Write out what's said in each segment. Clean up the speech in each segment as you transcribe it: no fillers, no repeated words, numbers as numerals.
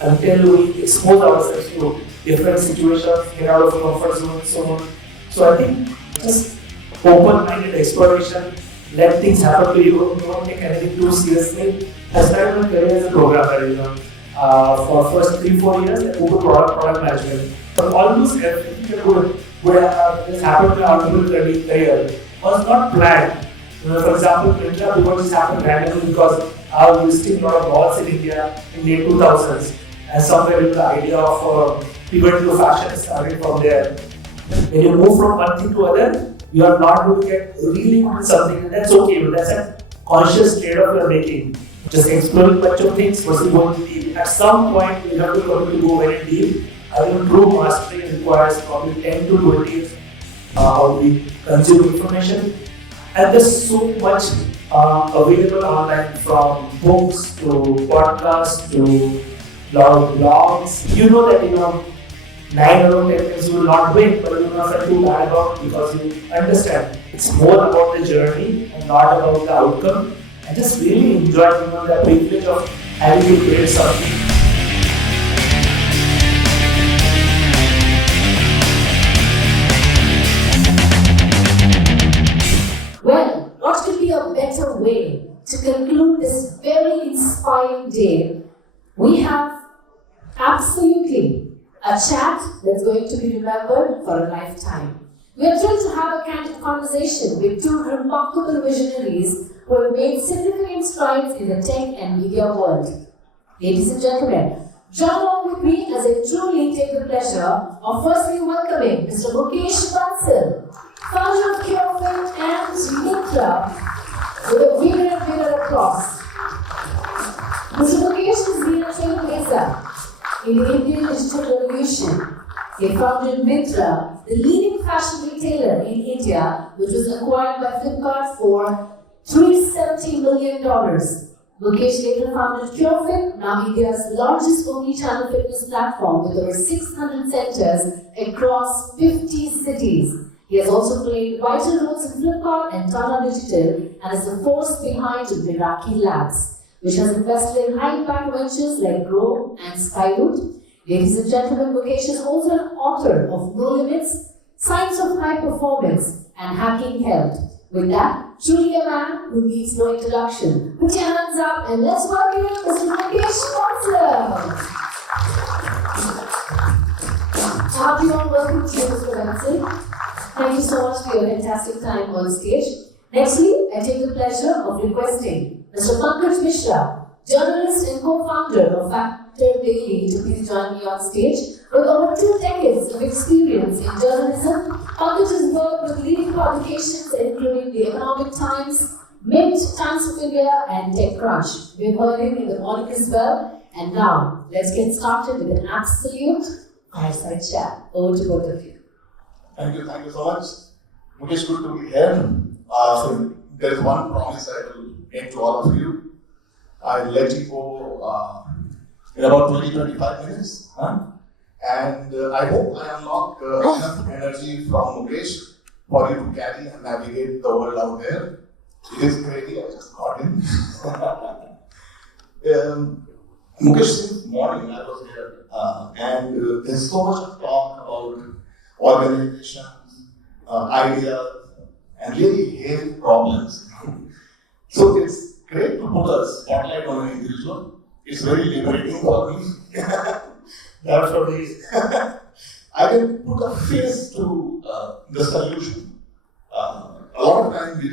until we expose ourselves to different situations, get out of comfort zone and so on. So I think just open-minded exploration, let things happen to you, don't take anything too seriously. I started my career as a programmer, for first 3-4 years, I moved to product management. But almost everything that would have happened in our career was not planned. For example, Myntra because this happened randomly because I was visiting a lot of malls in India in the late 2000s, and somewhere the idea of pivoting to fashion started from there. When you move from one thing to other, you are not going to get really good at something, and that's okay. But that's a conscious trade-off you are making. Just exploring bunch of things versus going deep. At some point, you have to go very deep. I think true mastery requires probably 10 to 20 years how we consume information. And there's so much available online, from books to podcasts to lot of blogs. You know that 9 out of 10 things you will not win, but you will not feel too bad about because you understand. It's more about the journey and not about the outcome. And just really enjoy the privilege of having to create something. Well, what could be a better way to conclude this very inspiring day? We have absolutely a chat that's going to be remembered for a lifetime. We are thrilled to have a candid conversation with two remarkable visionaries who have made significant strides in the tech and media world. Ladies and gentlemen, join along with me as I truly take the pleasure of firstly welcoming Mr. Mukesh Bansal, founder of Curefit and Myntra, with a bigger applause. Mr. Mukesh has been a trailblazer in the Indian digital revolution. He founded Myntra, the leading fashion retailer in India, which was acquired by Flipkart for $370 million. Mukesh later founded Curefit, now India's largest omni-channel fitness platform with over 600 centers across 50 cities. He has also played vital roles in Flipkart and Tata Digital and is the force behind Myntra Labs, which has invested in high-impact ventures like Grow and Skyroot. Ladies and gentlemen, Mukesh is also an author of No Limits, Science of High Performance, and Hacking Health. With that, truly a man who needs no introduction. Put your hands up and let's welcome Mr. Mukesh Bansal. Happy warm welcome to you, Mr. Bansal. Thank you so much for your fantastic time on stage. Nextly, I take the pleasure of requesting Mr. Pankaj Mishra, journalist and co-founder of Factor Daily, to please join me on stage. With over 2 decades of experience in journalism, Pankaj has worked with leading publications including The Economic Times, Mint, Times of India, and TechCrunch. We've heard him in the morning as well. And now, let's get started with an absolute fireside chat. Over to both of you. Thank you so much. Mukesh, good to be here. So there is one promise I will make to all of you. I'll let you go in about 20-25 minutes. And I hope I unlock enough energy from Mukesh for you to carry and navigate the world out there. It is crazy, I just got in. Mukesh, since morning I was here, and there's so much of talk about organizations, ideas, and really heavy problems. So it's great to put a spotlight on an individual. It's very liberating for me. That's what it is. I can put a face to the solution. A lot of times we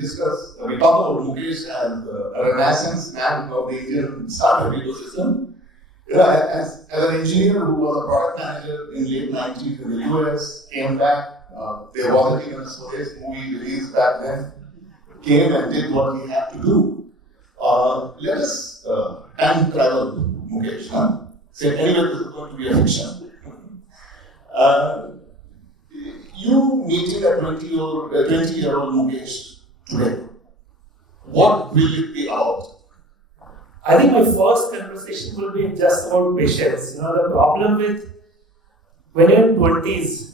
talk about Mukesh as a renaissance man of the Indian startup ecosystem. As an engineer who was a product manager in late 90s in the US, came back, there wasn't even a Swedish movie released back then, came and did what he had to do. Let us time travel, Mukesh. Say, anyway, this is going to be a fiction. You meeting a 20-year-old Mukesh today, what will it be about? I think my first conversation will be just about patience. The problem with when you're in 20s,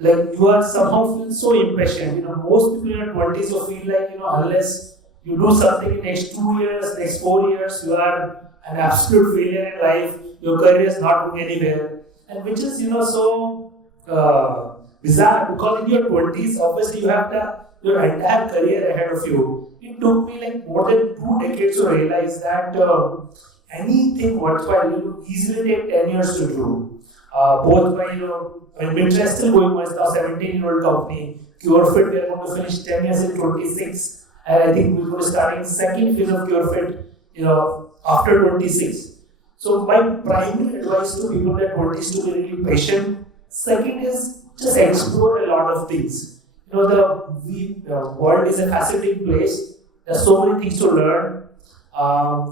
you are somehow feel so impatient. Most people in their 20s will feel like, unless you do something in next 2 years, next 4 years, you are an absolute failure in life. your career is not going anywhere, and which is so bizarre because in your 20s, obviously you have your entire career ahead of you. It took me like more than 2 decades to realize that anything worthwhile easily take 10 years to do. Both by Myntra is still going on. It's now 17-year-old company. Curefit, we are going to finish 10 years in 26, and I think we're going to start in second phase of Curefit, after 26. So my primary advice to people in their 20s to be really patient. Second is just explore a lot of things. The world is a fascinating place. There's so many things to learn.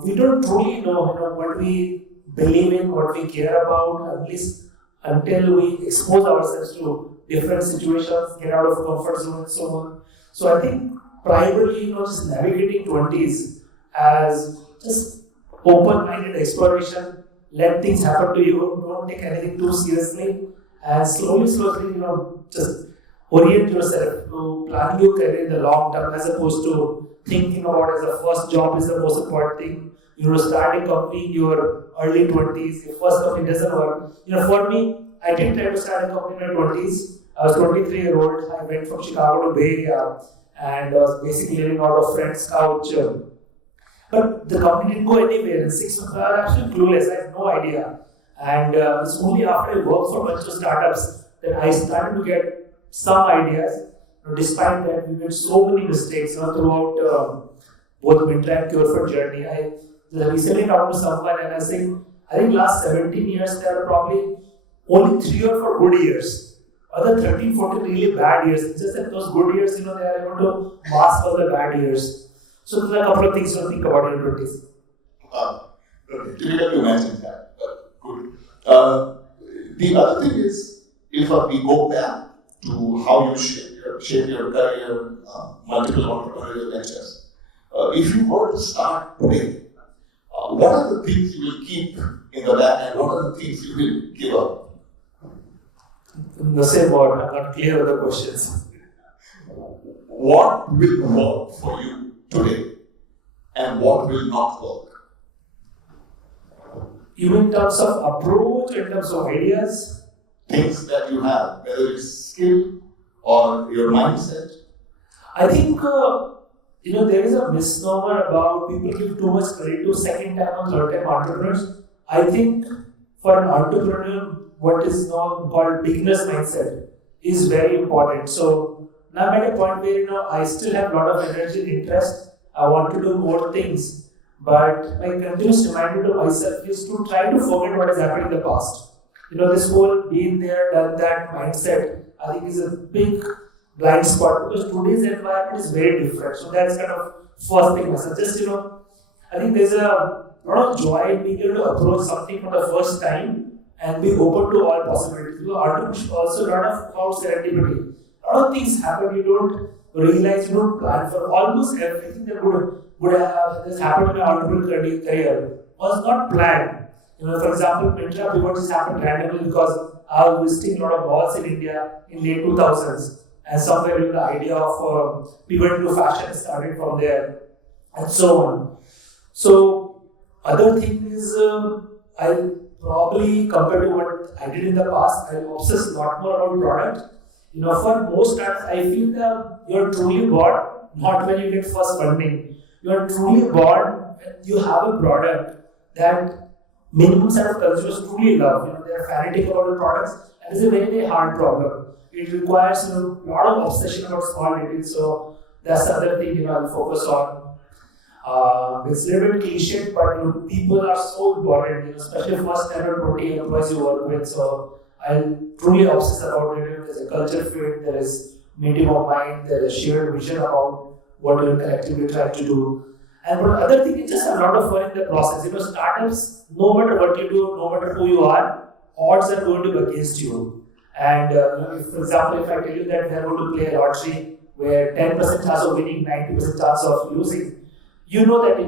We don't truly know, what we believe in, what we care about, at least until we expose ourselves to different situations, get out of comfort zone and so on. So I think primarily, just navigating 20s as just open-minded exploration, let things happen to you, don't take anything too seriously, and slowly, just orient yourself to planning your career in the long term as opposed to thinking about as a first job is the most important thing. Start a company in your early 20s, your first company doesn't work. For me, I did try to start a company in my 20s. I was 23-year-old. I went from Chicago to Bay Area and I was basically living out of friend's couch. But the company didn't go anywhere. In 6 months, I was absolutely clueless. I had no idea. And it's only after I worked for a bunch of startups that I started to get some ideas. Despite that, we made so many mistakes throughout both Myntra and Curefit journey. I recently talked to someone and I was saying, I think last 17 years there are probably only 3 or 4 good years. Other 13, 14 really bad years. It's just that those good years, they are able to mask all the bad years. So there are a couple of things to think about in your 20s. Okay, difficult to imagine that, but good. The other thing is, if we go back to how you shape your career, multiple entrepreneurial ventures, if you were to start today, what are the things you will keep in the bag and what are the things you will give up? The same word, I'm not clear with the questions. What will work for you today and what will not work? You mean in terms of approach, in terms of ideas? Things that you have, whether it's skill or your mindset. I think, there is a misnomer about people give too much credit to second-time or third-time entrepreneurs. I think for an entrepreneur, what is now called beginner's mindset is very important. So now I'm at a point where I still have a lot of energy and interest. I want to do more things, but my continuous reminder to myself is to try to forget what has happened in the past. This whole being there, done that mindset, I think is a big blind spot because today's environment is very different. So that's kind of first thing. So just, I think there's a lot of joy in being able to approach something for the first time and be open to all possibilities. Entrepreneurship also a lot of about serendipity. A lot of things happen, you don't realize, you don't plan for almost everything that would have this happened in my entrepreneurial career was not planned. For example, Myntra pivot just happened randomly because I was visiting a lot of malls in India in late 2000s, and somewhere the idea of pivoting to fashion started from there, and so on. So, other thing is, I probably compared to what I did in the past, I obsess a lot more about product. For most startups, I feel that you're truly born not when you get first funding. You're truly born when you have a product that minimum set of consumers truly love. They're fanatic about the products, and it's a very, very hard problem. It requires a lot of obsession about small details. So that's the other thing I'll focus on. It's a little bit cliche, but people are so important, especially first 10 or 20 employees you work with. So I'm truly obsessed about it. There's a culture fit, there is meeting of mind, there is shared vision about what you're collectively trying to do. And for the other thing, it's just a lot of fun in the process. Startups, no matter what you do, no matter who you are, odds are going to be against you. And if, for example, if I tell you that we are going to play a lottery where 10% chance of winning, 90% chance of losing, you know that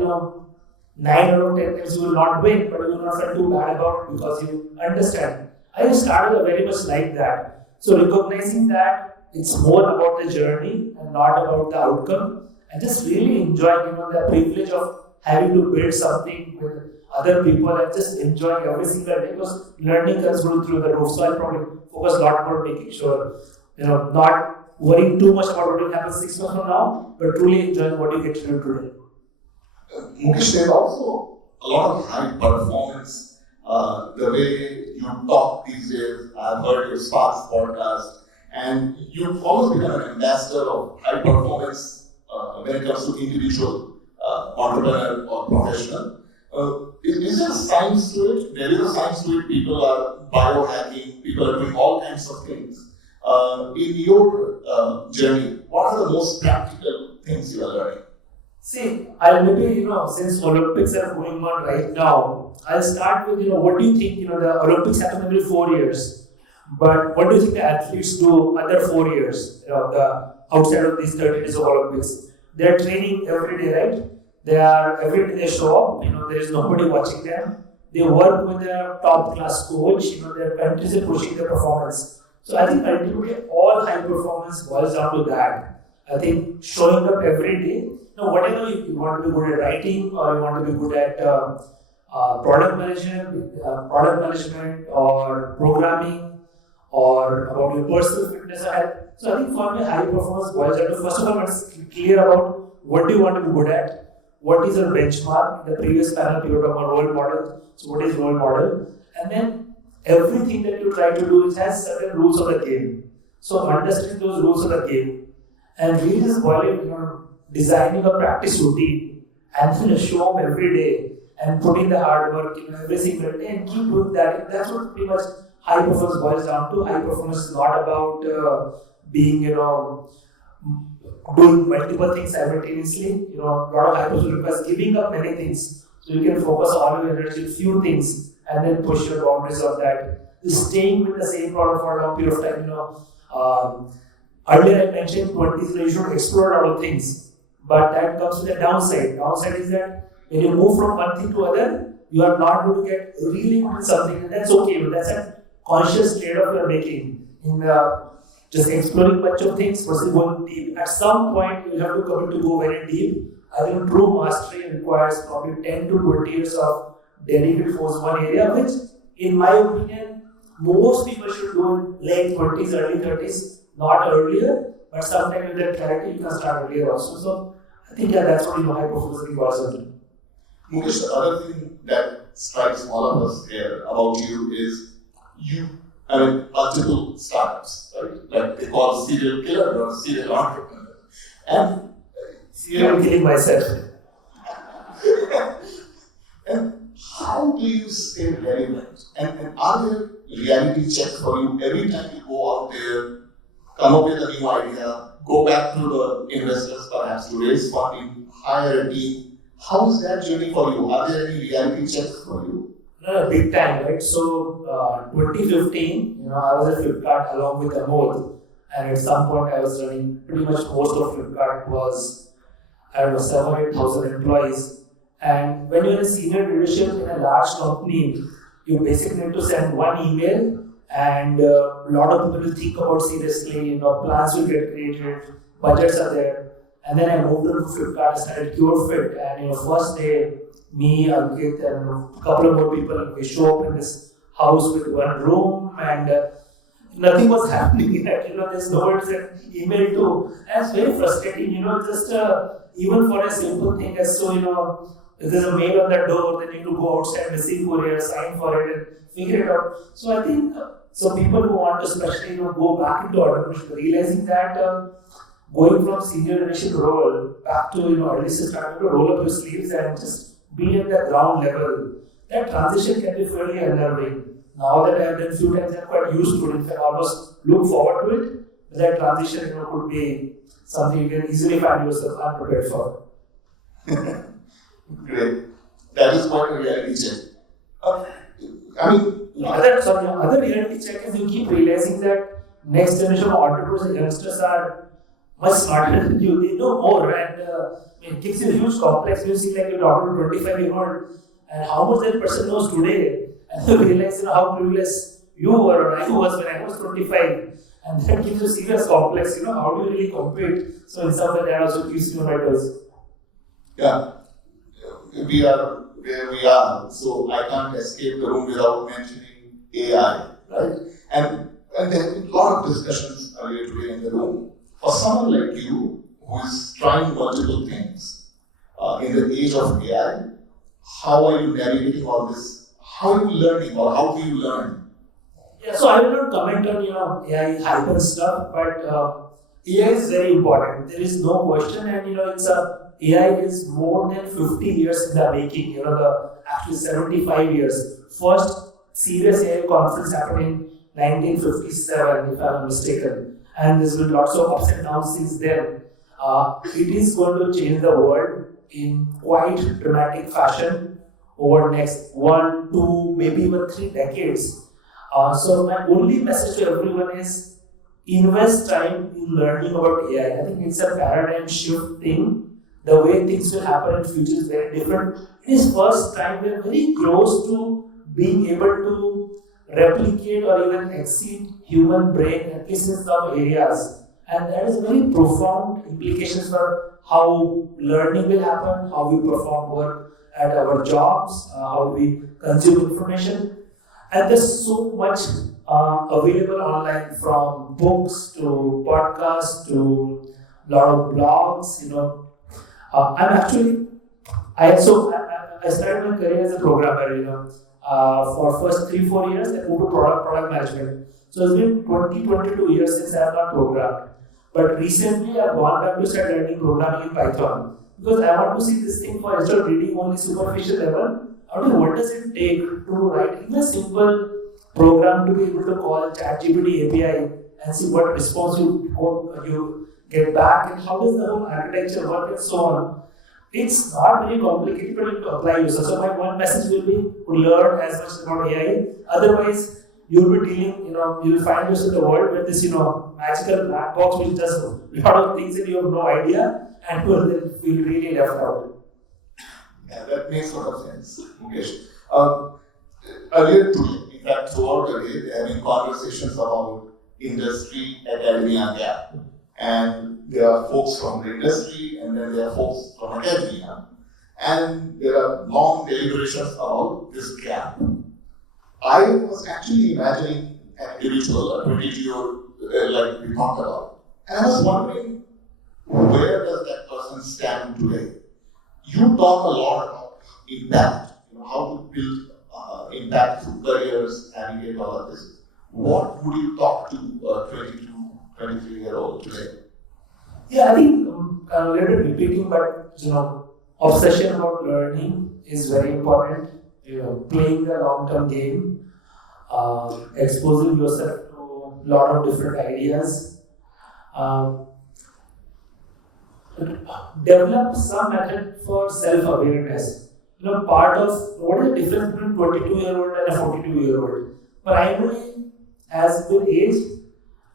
9 out of 10 times you will not win, but you will not feel too bad about it because you understand. I started very much like that. So recognizing that it's more about the journey and not about the outcome, and just really enjoying the privilege of having to build something with other people and just enjoying every single day because learning comes through the roof. So I'll probably focus a lot more making sure, not worrying too much about what will happen 6 months from now, but truly enjoying what you get to do today. Mukesh, there's also a lot of high performance. The way you talk these days, I've heard your Sparks podcast, and you've almost become an ambassador of high performance when it comes to individual entrepreneur or professional. Is there a science to it? There is a science to it. People are biohacking, people are doing all kinds of things. In your journey, what are the most practical things you are learning? See, I'll maybe, since Olympics are going on right now, I'll start with, what do you think, the Olympics happen every 4 years, but what do you think the athletes do other 4 years, the outside of these 30 days of Olympics? They're training every day, right? Every day they show up, there is nobody watching them. They work with their top class coach, their countries are pushing their performance. So I think ultimately all high performance boils down to that. I think showing up every day, whatever you want to be good at writing or you want to be good at product management or programming or about your personal fitness. So I think for me, high performance boils down to first of all, it's clear about what do you want to be good at, what is your benchmark. In the previous panel, we were talking about role model. So what is role model? And then everything that you try to do has certain rules of the game. So understanding those rules of the game. And really just designing a practice routine and then show up every day and put in the hard work every single day and keep doing that. That's what pretty much high performance boils down to. High performance is not about being, doing multiple things simultaneously. A lot of high performance requires giving up many things. So you can focus all your energy on few things and then push your boundaries of that. Staying with the same product for a long period of time, earlier I mentioned 20s, you should explore a lot of things, but that comes with a downside. Downside is that when you move from one thing to other, you are not going to get really good at something, and that's okay. But that's a conscious trade-off you are making in just exploring a bunch of things versus going deep. At some point, you have to commit to go very deep. I think true mastery requires probably 10 to 20 years of dedicated focus on one area, which, in my opinion, most people should do in late 20s, early 30s. Not earlier, but sometimes with that clarity, you can start earlier also. So I think that's what high performance was. Mukesh, the other thing that strikes all of us here about you is multiple startups, right? Like they call serial killer or serial entrepreneur. And serial killing myself. And how do you stay relevant? And are there reality checks for you every time you go out there? Come up with a new idea, go back to the investors perhaps to raise funding, hire a team. How is that journey for you? Are there any reality checks for you? No, big time, right? So, 2015, I was at Flipkart along with Amod, and at some point I was running pretty much most of Flipkart was, 7,000 or 8,000 employees. And when you're in senior leadership in a large company, you basically need to send one email. And a lot of people will think about seriously, plans will get created, budgets are there. And then I moved on to Flipkart, I started Curefit, and first day, me, Ankit, and a couple of more people, we show up in this house with one room, and nothing was happening yet. There's no one to send email to. And it's very frustrating, just even for a simple thing as if there's a mail on the door, then you need to go outside, receive courier, sign for it, and figure it out. So I think, people who want to especially go back into entrepreneurship, realizing that going from senior leadership role back to early starting to roll up your sleeves and just be at the ground level, that transition can be fairly unnerving. Now that I've done a few times, I'm quite used to it. In fact, almost look forward to it. But that transition could be something you can easily find yourself unprepared for. Great. That is quite a reality check. Other reality check is you keep realizing that next generation of entrepreneurs and youngsters are much smarter than you. They know more, and it gives you a huge complex. You see, like you're talking to 25-year-old, and how much that person knows today, and you realize how clueless you were or I was when I was 25, and that gives you serious complex. How do you really compete? So in some way, that also keeps you on my toes. Yeah. We are where we are, so I can't escape the room without mentioning AI, right? And there have been a lot of discussions earlier today in the room. For someone like you, who is trying multiple things in the age of AI, how are you navigating all this? How are you learning, or how do you learn? Yeah, so I will not comment on AI hyper stuff, but AI is very important. There is no question, and AI is more than 50 years in the making. Actually 75 years. First serious AI conference happened in 1957, if I'm not mistaken, and there's been lots of ups and downs since then. It is going to change the world in quite dramatic fashion over next 1, 2, maybe even 3 decades. So my only message to everyone is invest time in learning about AI. I think it's a paradigm shift thing. The way things will happen in future is very different. It is first time we are very close to being able to replicate or even exceed human brain, at least in some areas. And that is very profound implications for how learning will happen, how we perform work at our jobs, how we consume information. And there's so much available online, from books to podcasts to a lot of blogs. I started my career as a programmer. For first 3-4 years, I moved to product management. So it's been 22 years since I have not programmed. But recently, I've gone back to start learning programming in Python, because I want to see this thing for, instead of reading only superficial level, what does it take to write even a simple program to be able to call ChatGPT API and see what response you get back, and how does the whole architecture work and so on. It's not very complicated, but you have to apply yourself. So my one message will be to learn as much about AI. Otherwise, you'll be dealing, you'll find yourself in the world with this, magical black box which does a lot of things that you have no idea, and you will then feel really left out. Yeah, that makes a lot of sense, Mukesh. Earlier today, in fact, throughout the day, there have been conversations about industry academia gap. And there are folks from the industry, and then there are folks from academia. And there are long deliberations about this gap. I was actually imagining an individual, a 22-year-old, like we talked about. And I was wondering, where does that person stand today? You talk a lot about impact, how to build impact through careers, navigate all of this. What would you talk to a 22, 23-year-old today? Yeah, I think a little bit repeating, but obsession about learning is very important. Playing the long-term game, exposing yourself to a lot of different ideas. Develop some method for self-awareness. Part of what is the difference between 22-year-old and a 42-year-old? Primarily, as with age,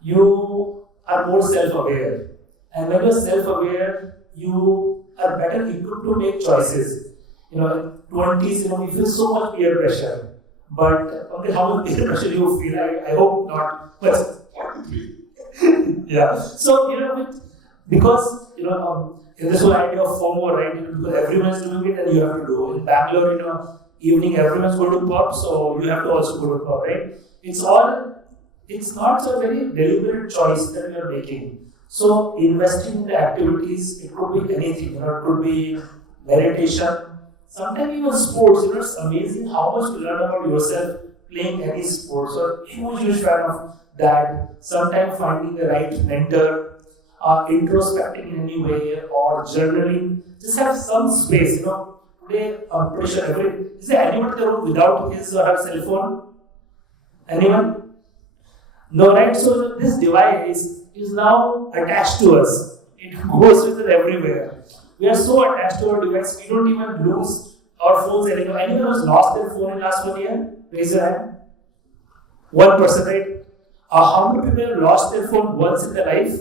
you are more self-aware. And when you're self-aware, you are better equipped to make choices. 20s, we feel so much peer pressure. But how much peer pressure you feel? I hope not. But yeah. So, because in this whole idea of FOMO, right? Because everyone's doing it and you have to do it. In Bangalore, evening everyone's going to pub, so you have to also go to pub, right? It's not a very deliberate choice that you're making. So investing in the activities, it could be anything. It could be meditation, sometimes even sports. It's amazing how much you learn about yourself playing any sport. So huge fan of that. Sometimes finding the right mentor, introspecting in any way, or journaling. Just have some space. Today I'm pretty sure is there anyone in the room without his or her cell phone? Anyone? No, right? So this device is now attached to us. It goes with us everywhere. We are so attached to our device, we don't even lose our phones anymore. Anyone who's lost their phone in the last 1 year? Raise your hand. 1%, right? How many people have lost their phone once in their life?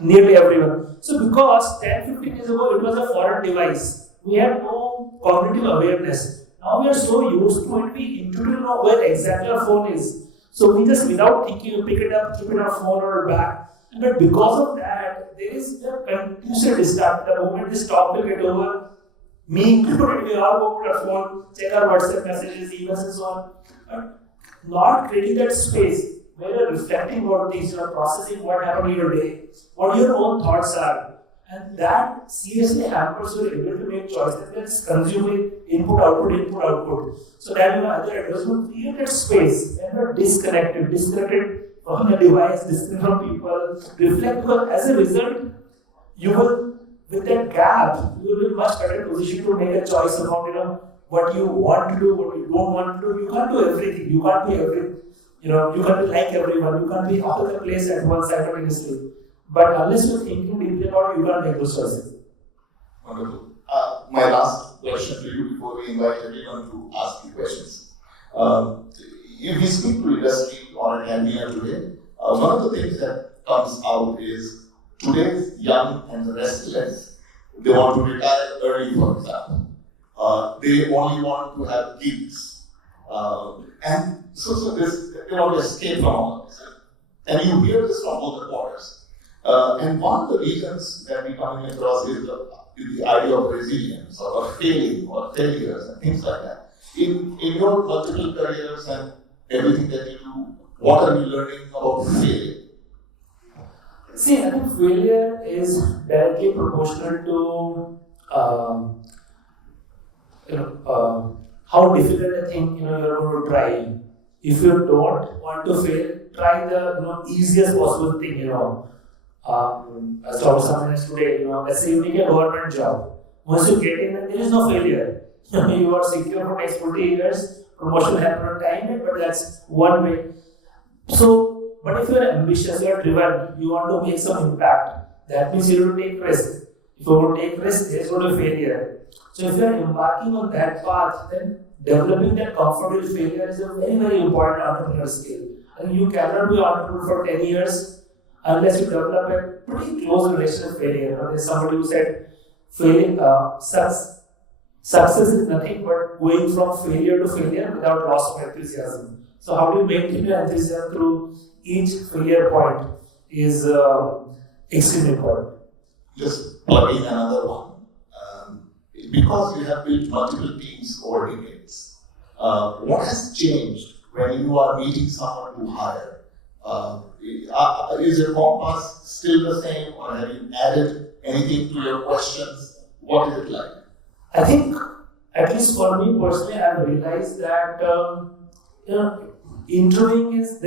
Nearly everyone. So because 10-15 years ago it was a foreign device, we had no cognitive awareness. Now we are so used to it, we intuitively know where exactly our phone is. So we just, without thinking, we pick it up, keep it on our phone or back. But because of that, there is a continuous distance. The moment this talk will get over, Me included, we all go to our phone, check our WhatsApp messages, emails and so on. But not creating that space where you're reflecting about things, you're processing what happened in your day, what your own thoughts are. And that seriously hampers your ability to make choices. That's consuming input, output. So that either it doesn't create that space and you're disconnected from the device, disconnected from people, reflect, because as a result, you will, with that gap, you will be in much better position to make a choice about, what you want to do, what you don't want to do. You can't do everything. You can't be everything. You can't be like everyone. You can't be out of the place at one simultaneously. But unless you're thinking deeply about it, you can't make those choices. Wonderful. My last question to you before we invite everyone to ask you questions. If we speak to industry or academia today, one of the things that comes out is today's young and restless. They want to retire early, for example. They only want to have gigs. And so this, they want to escape from all this. And you hear this from both the quarters. And one of the reasons that we coming across is the idea of resilience or failing or failures and things like that. In your multiple careers and everything that you do, what are you learning about failure? See, I think failure is directly proportional to how difficult a thing you're going to try. If you don't want to fail, try the easiest possible thing. As someone else today, let's say you take a government job. Once you get in, there is no failure. You are secure for next 40 years. Promotion happen on time, but that's one way. So, but if you are ambitious, you are driven, you want to make some impact. That means you have to take risk. If you want to take risk, there is going to be failure. So if you are embarking on that path, then developing that comfort with failure is a very, very important entrepreneurial skill. And you cannot be an entrepreneur for 10 years unless you develop a pretty close relationship with failure. There's somebody who said, success is nothing but going from failure to failure without loss of enthusiasm. So how do you maintain your enthusiasm through each failure point is extremely important. Just plug in another one. Because you have built multiple teams over decades, what has changed when you are meeting someone to hire? Is your compass still the same, or have you added anything to your questions? What is it like? I think, at least for me personally, I've realized that interviewing is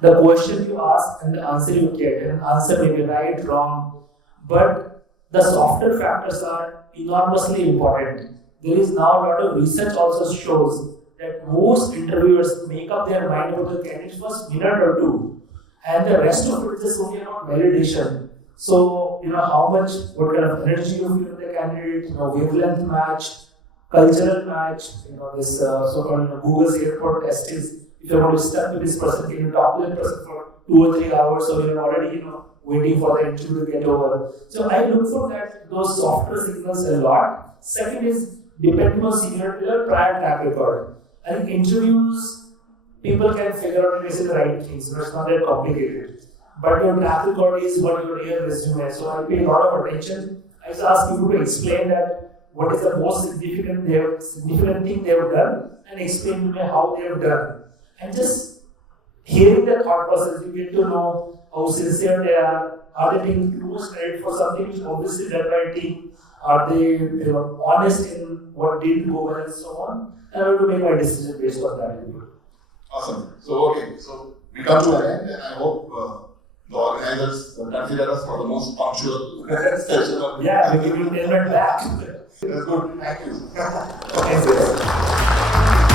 the question you ask and the answer you get, and answer may be right, wrong, but the softer factors are enormously important. There is now a lot of research also shows that most interviewers make up their mind about the candidate's first minute or two, and the rest of it is just only about validation. So, how much, what kind of energy you feel in the candidate, wavelength match, cultural match, this so-called Google's airport test is, if you want to step with this person, can you talk to that person for 2 or 3 hours, so you're already, waiting for the interview to get over. So I look for those softer signals a lot. Second is, depending on seniority or prior track record. I think interviews, people can figure out if this is the right things, it's not that complicated. But your track record is what your real resume is. So I pay a lot of attention. I just ask people to explain that what is the most significant thing they have done, and explain to me how they have done. And just hearing the thought process, you get to know how sincere they are they taking too much credit for something which obviously done by a team, are they honest in what didn't go well and so on, and I have to make my decision based on that. Awesome. So we come to an end, and I hope the organizers consider us for the most punctual session of Yeah, we give you 10 minutes back. That's good. Thank you. Thank you.